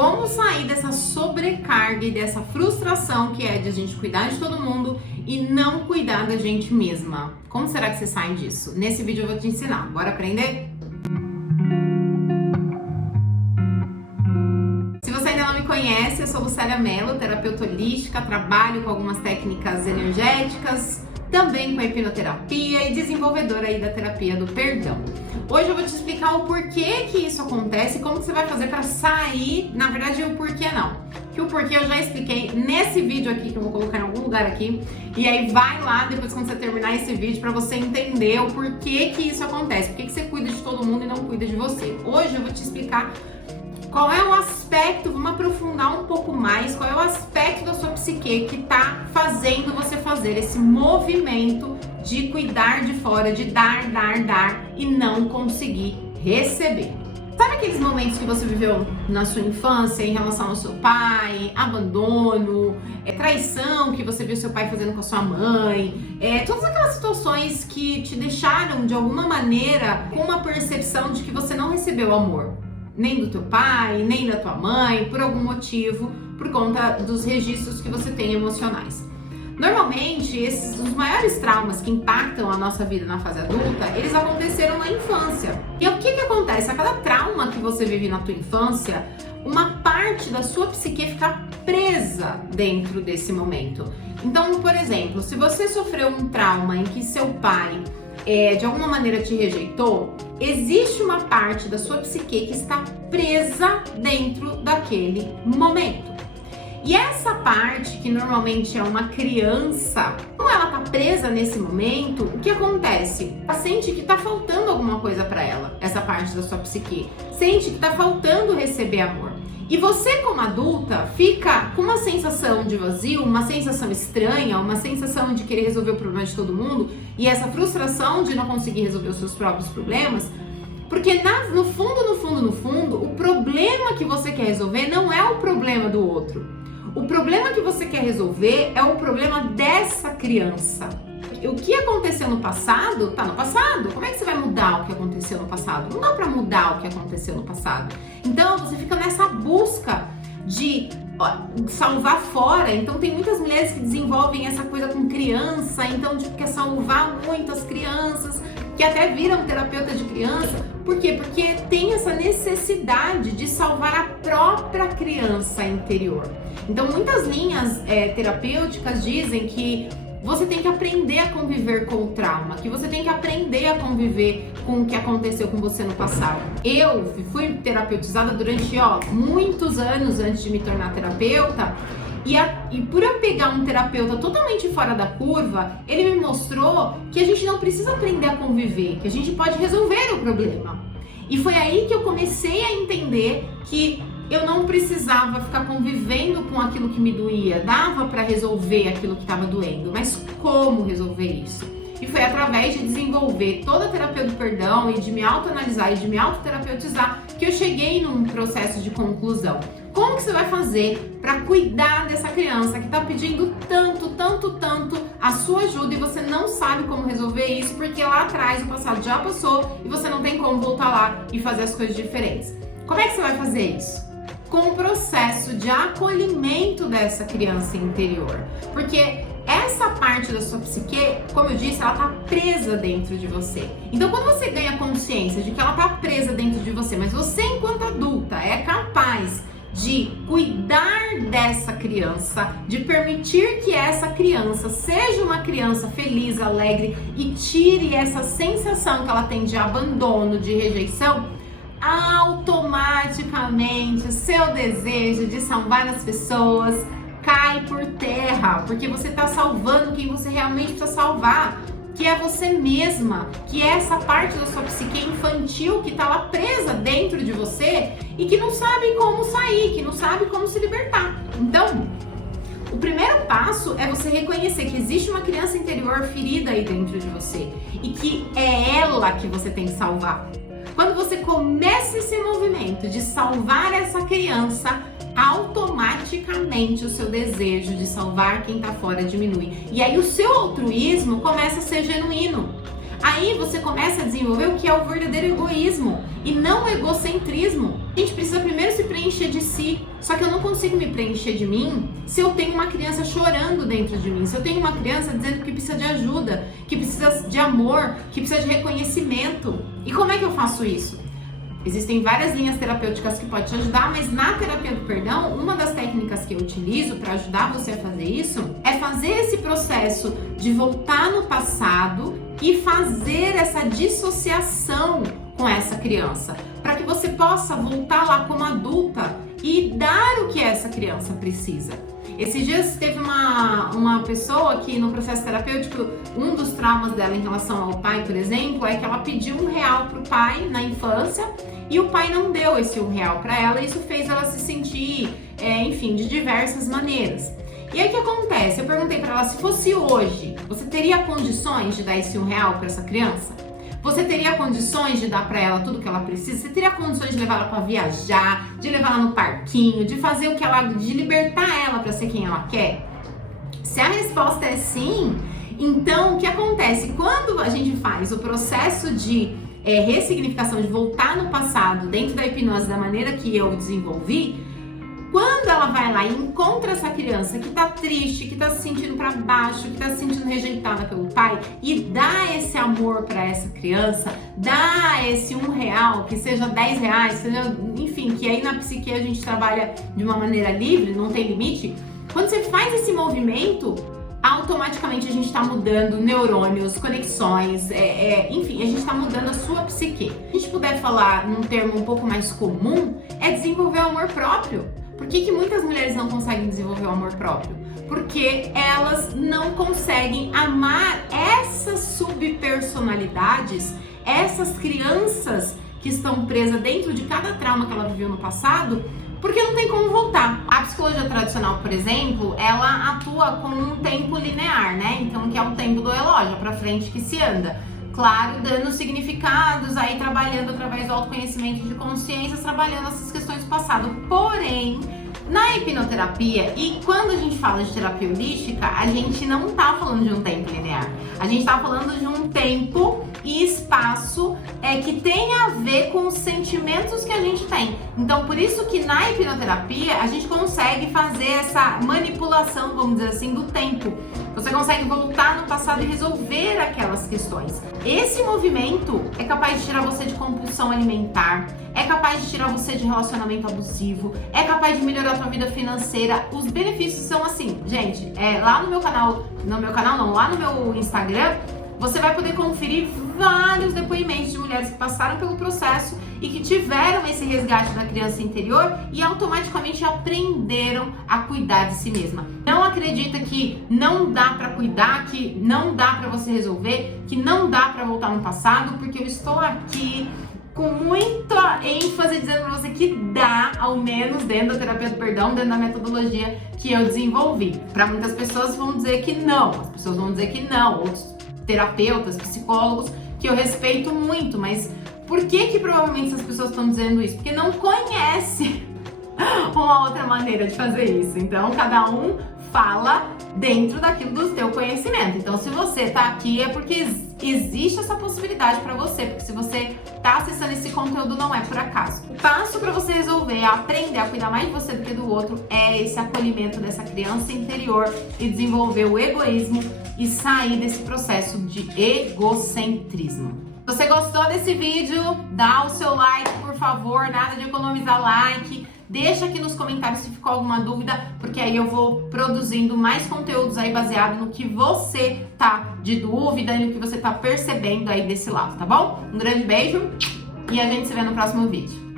Como sair dessa sobrecarga e dessa frustração que é de a gente cuidar de todo mundo e não cuidar da gente mesma? Como será que você sai disso? Nesse vídeo eu vou te ensinar. Bora aprender? Se você ainda não me conhece, eu sou Lucélia Mello, terapeuta holística, trabalho com algumas técnicas energéticas, também com a hipnoterapia e desenvolvedora aí da terapia do perdão. Hoje eu vou te explicar o porquê que isso acontece e como que você vai fazer para sair, na verdade o porquê não. Que o porquê eu já expliquei nesse vídeo aqui, que eu vou colocar em algum lugar aqui. E aí vai lá depois quando você terminar esse vídeo para você entender o porquê que isso acontece. Por que você cuida de todo mundo e não cuida de você. Hoje eu vou te explicar qual é o aspecto, vamos aprofundar um pouco mais, qual é o aspecto da sua psique que tá fazendo você fazer esse movimento de cuidar de fora, de dar e não conseguir receber. Sabe aqueles momentos que você viveu na sua infância em relação ao seu pai, abandono, traição que você viu seu pai fazendo com a sua mãe, todas aquelas situações que te deixaram de alguma maneira com uma percepção de que você não recebeu amor, nem do teu pai, nem da tua mãe, por algum motivo, por conta dos registros que você tem emocionais. Normalmente, os maiores traumas que impactam a nossa vida na fase adulta, eles aconteceram na infância. E o que acontece? A cada trauma que você vive na tua infância, uma parte da sua psique fica presa dentro desse momento. Então, por exemplo, se você sofreu um trauma em que seu pai de alguma maneira te rejeitou, existe uma parte da sua psique que está presa dentro daquele momento. E essa parte, que normalmente é uma criança, como ela tá presa nesse momento, o que acontece? Ela sente que tá faltando alguma coisa para ela, essa parte da sua psique. Sente que tá faltando receber amor. E você, como adulta, fica com uma sensação de vazio, uma sensação estranha, uma sensação de querer resolver o problema de todo mundo e essa frustração de não conseguir resolver os seus próprios problemas, porque no fundo, o problema que você quer resolver não é o problema do outro. O problema que você quer resolver é o problema dessa criança. O que aconteceu no passado, tá no passado. Como é que você vai mudar o que aconteceu no passado? Não dá pra mudar o que aconteceu no passado. Então, você fica nessa busca de salvar fora. Então, tem muitas mulheres que desenvolvem essa coisa com criança. Então, quer salvar muito as crianças, que até viram terapeuta de criança. Por quê? Porque tem essa necessidade de salvar a própria criança interior. Então, muitas linhas terapêuticas dizem que você tem que aprender a conviver com o trauma, que você tem que aprender a conviver com o que aconteceu com você no passado. Eu fui terapeutizada durante muitos anos antes de me tornar terapeuta, e por eu pegar um terapeuta totalmente fora da curva, ele me mostrou que a gente não precisa aprender a conviver, que a gente pode resolver o problema. E foi aí que eu comecei a entender que eu não precisava ficar convivendo com aquilo que me doía, dava para resolver aquilo que estava doendo, mas como resolver isso? E foi através de desenvolver toda a terapia do perdão e de me autoanalisar e de me autoterapeutizar que eu cheguei num processo de conclusão. Como que você vai fazer para cuidar dessa criança que está pedindo tanto a sua ajuda e você não sabe como resolver isso porque lá atrás o passado já passou e você não tem como voltar lá e fazer as coisas diferentes? Como é que você vai fazer isso? Com o processo de acolhimento dessa criança interior. Porque essa parte da sua psique, como eu disse, ela tá presa dentro de você. Então, quando você ganha consciência de que ela tá presa dentro de você, mas você, enquanto adulta, é capaz de cuidar dessa criança, de permitir que essa criança seja uma criança feliz, alegre e tire essa sensação que ela tem de abandono, de rejeição, automaticamente o seu desejo de salvar as pessoas cai por terra, porque você está salvando quem você realmente precisa salvar, que é você mesma, que é essa parte da sua psique infantil que está lá presa dentro de você e que não sabe como sair, que não sabe como se libertar. Então, o primeiro passo é você reconhecer que existe uma criança interior ferida aí dentro de você e que é ela que você tem que salvar. Quando você começa esse movimento de salvar essa criança, automaticamente o seu desejo de salvar quem tá fora diminui. E aí o seu altruísmo começa a ser genuíno. Aí você começa a desenvolver o que é o verdadeiro egoísmo e não o egocentrismo. A gente precisa primeiro se preencher de si. Só que eu não consigo me preencher de mim se eu tenho uma criança chorando dentro de mim, se eu tenho uma criança dizendo que precisa de ajuda, que precisa de amor, que precisa de reconhecimento. E como é que eu faço isso? Existem várias linhas terapêuticas que podem te ajudar, mas na terapia do perdão, uma das técnicas que eu utilizo para ajudar você a fazer isso é fazer esse processo de voltar no passado e fazer essa dissociação com essa criança, para que você possa voltar lá como adulta e dar o que essa criança precisa. Esses dias teve uma pessoa que no processo terapêutico, um dos traumas dela em relação ao pai, por exemplo, é que ela pediu R$1 pro pai na infância e o pai não deu esse R$1 para ela, e isso fez ela se sentir, enfim, de diversas maneiras. E aí o que acontece? Eu perguntei para ela, se fosse hoje, você teria condições de dar esse R$1 para essa criança? Você teria condições de dar para ela tudo que ela precisa? Você teria condições de levar ela para viajar, de levar ela no parquinho, de fazer o que ela, de libertar ela para ser quem ela quer? Se a resposta é sim, então o que acontece? Quando a gente faz o processo de ressignificação, de voltar no passado dentro da hipnose da maneira que eu desenvolvi, quando ela vai lá e encontra essa criança que tá triste, que tá se sentindo pra baixo, que tá se sentindo rejeitada pelo pai, e dá esse amor pra essa criança, dá esse R$1, que seja R$10, seja, enfim, que aí na psique a gente trabalha de uma maneira livre, não tem limite. Quando você faz esse movimento, automaticamente a gente está mudando neurônios, conexões, enfim, a gente está mudando a sua psique. Se a gente puder falar num termo um pouco mais comum, é desenvolver o amor próprio. Por que muitas mulheres não conseguem desenvolver o amor próprio? Porque elas não conseguem amar essas subpersonalidades, essas crianças que estão presas dentro de cada trauma que ela viveu no passado, porque não tem como voltar. A psicologia tradicional, por exemplo, ela atua com um tempo linear, né? Então, que é o tempo do relógio, pra frente que se anda. Claro, dando significados, aí trabalhando através do autoconhecimento de consciências, trabalhando essas questões do passado. Porém, na hipnoterapia, e quando a gente fala de terapia holística, a gente não tá falando de um tempo linear. A gente tá falando de um tempo e espaço que tem a ver com os sentimentos que a gente tem. Então, por isso que na hipnoterapia a gente consegue fazer essa manipulação, vamos dizer assim, do tempo. Você consegue voltar no passado e resolver aquelas questões. Esse movimento é capaz de tirar você de compulsão alimentar, é capaz de tirar você de relacionamento abusivo, é capaz de melhorar a sua vida financeira. Os benefícios são assim, gente, lá no meu canal, lá no meu Instagram, você vai poder conferir vários depoimentos de mulheres que passaram pelo processo e que tiveram esse resgate da criança interior e automaticamente aprenderam a cuidar de si mesma. Não acredita que não dá pra cuidar, que não dá pra você resolver, que não dá pra voltar no passado, porque eu estou aqui com muita ênfase dizendo pra você que dá, ao menos dentro da terapia do perdão, dentro da metodologia que eu desenvolvi. Pra muitas pessoas vão dizer que não, as pessoas vão dizer que não, outros terapeutas, psicólogos, que eu respeito muito, mas por que provavelmente essas pessoas estão dizendo isso? Porque não conhece uma outra maneira de fazer isso. Então, cada um fala dentro daquilo do seu conhecimento. Então, se você tá aqui é porque existe essa possibilidade para você, porque se você tá acessando esse conteúdo não é por acaso. O passo para você resolver, aprender a cuidar mais de você do que do outro, é esse acolhimento dessa criança interior e desenvolver o egoísmo e sair desse processo de egocentrismo. Se você gostou desse vídeo, dá o seu like, por favor, nada de economizar like. Deixa aqui nos comentários se ficou alguma dúvida, porque aí eu vou produzindo mais conteúdos aí baseado no que você tá de dúvida e no que você tá percebendo aí desse lado, tá bom? Um grande beijo e a gente se vê no próximo vídeo.